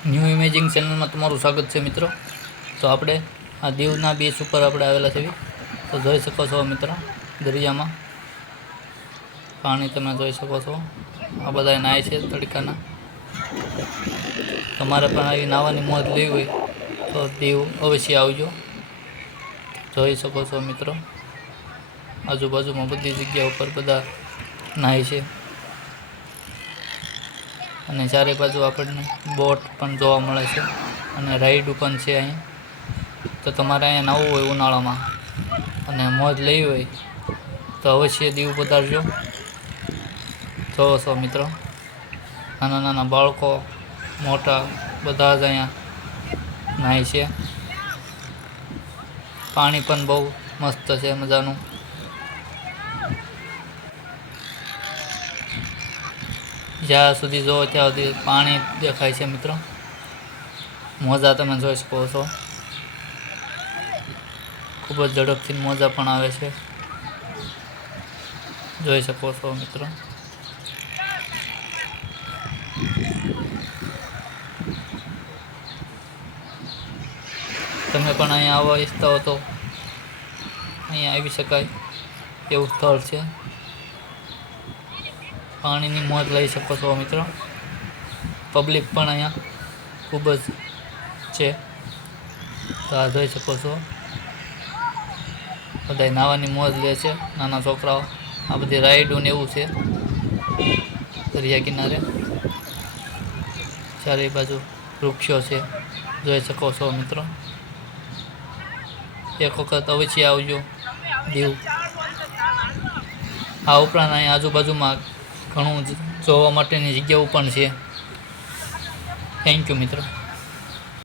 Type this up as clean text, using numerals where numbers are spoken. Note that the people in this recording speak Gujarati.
ન્યૂ ઇમેજિંગ ચેનલમાં તમારું સ્વાગત છે મિત્રો। તો આપણે આ દીવના બીચ ઉપર આપણે આવેલા છે। તો જોઈ શકો છો મિત્રો, દરિયામાં પાણી તમે જોઈ શકો છો। આ બધા નાય છે તડકાના। તમારે પણ આવી નાવાની મોજ લેવી હોય તો દીવ અવશ્ય આવજો। જોઈ શકો છો મિત્રો, આજુબાજુમાં બધી જગ્યા ઉપર બધા નાય છે અને ચારે બાજુ આપણને બોટ પણ જોવા મળે છે અને રાઈડ પણ છે અહીં। તો તમારે અહીંયા નાહવું હોય ઉનાળામાં અને મોજ લેવી હોય તો અવશ્ય દીવ પધારજો। જોવો છો મિત્રો, નાના નાના બાળકો મોટા બધા જ અહીંયા નાય છે। પાણી પણ બહુ મસ્ત છે, મજાનું। જ્યાં સુધી જોવો ત્યાં સુધી પાણી દેખાય છે મિત્રો। મોજા તમે જોઈ શકો છો, ખૂબ જ ઝડપથી મોજા પણ આવે છે, જોઈ શકો છો મિત્રો। તમે પણ અહીંયા આવવા ઈચ્છતા હો તો અહીંયા આવી શકાય એવું સ્થળ છે। પાણીની મોજ લઈ શકો છો મિત્રો। પબ્લિક પણ અહીંયા ખૂબ જ છે। તો આ જોઈ શકો છો, બધા નાવાની મોજ લે છે, નાના છોકરાઓ। આ બધી રાઈડો ને એવું છે દરિયા કિનારે। ચારે બાજુ વૃક્ષો છે, જોઈ શકો છો મિત્રો। એક વખત અવશ્ય આવજો દીવ। આ ઉપરાંત અહીં આજુબાજુમાં ઘણું જોવા માટેની જગ્યાઓ પણ છે। થેન્ક યુ મિત્રો।